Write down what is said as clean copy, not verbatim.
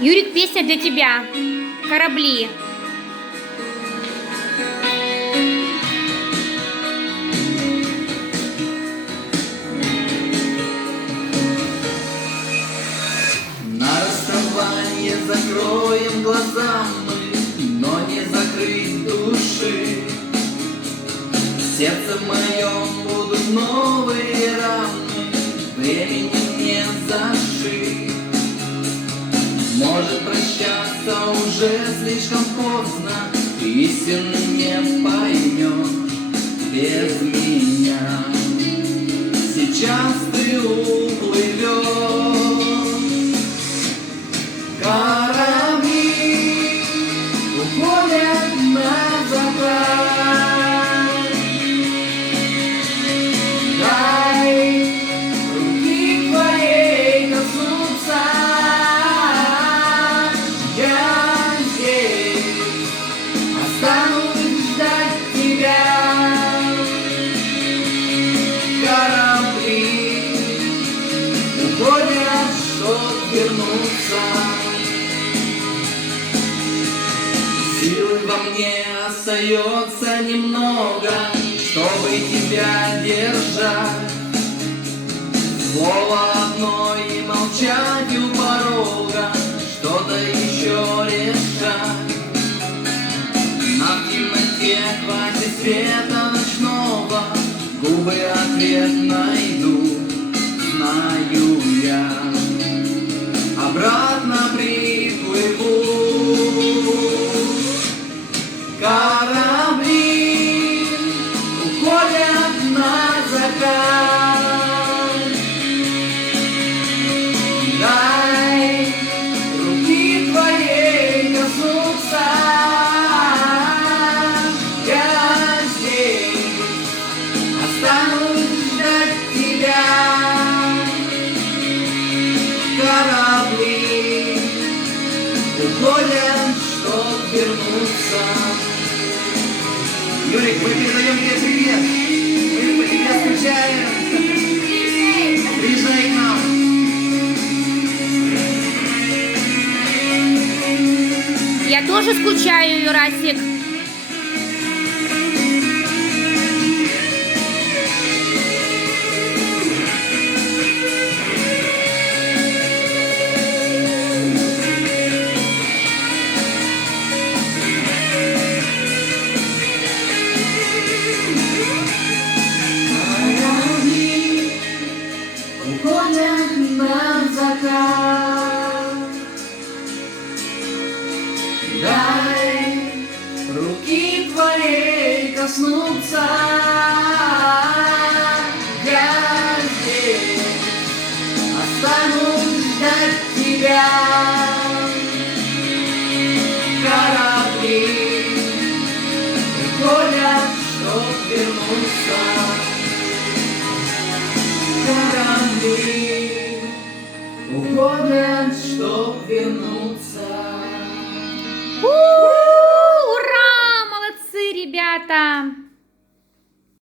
Юрик, песня для тебя. Корабли. На расставание закроем глаза мы, но не закрыть души. В сердце моем будут новые раны, времени не зашить. Может прощаться уже слишком поздно, истины не поймешь без меня. Сейчас ты уплывешь. Корабли уходят на закат. Дай руки твоей коснуться. Я здесь останусь ждать тебя. Корабли уходят, чтоб вернуться. Силы во мне остается немного, чтобы тебя держать. Слово одно и молчать у порога, что-то еще решать. На темноте хватит света ночного, губы ответ найдут, знаю я. Обратно приплыву. Корабли уходят на закат. Дай руки твоей коснуться. Я здесь останусь ждать тебя. Корабли уходят, чтоб вернуться. Юрик, мы передаем тебе привет. Мы по тебе скучаем. Приезжай к нам. Я тоже скучаю, Юрасик. Уходят на закат. Дай руки твоей коснуться. Я здесь останусь ждать тебя. Корабли приходят, чтоб вернуться. Корабли уходят, чтоб вернуться. Ура! Молодцы, ребята!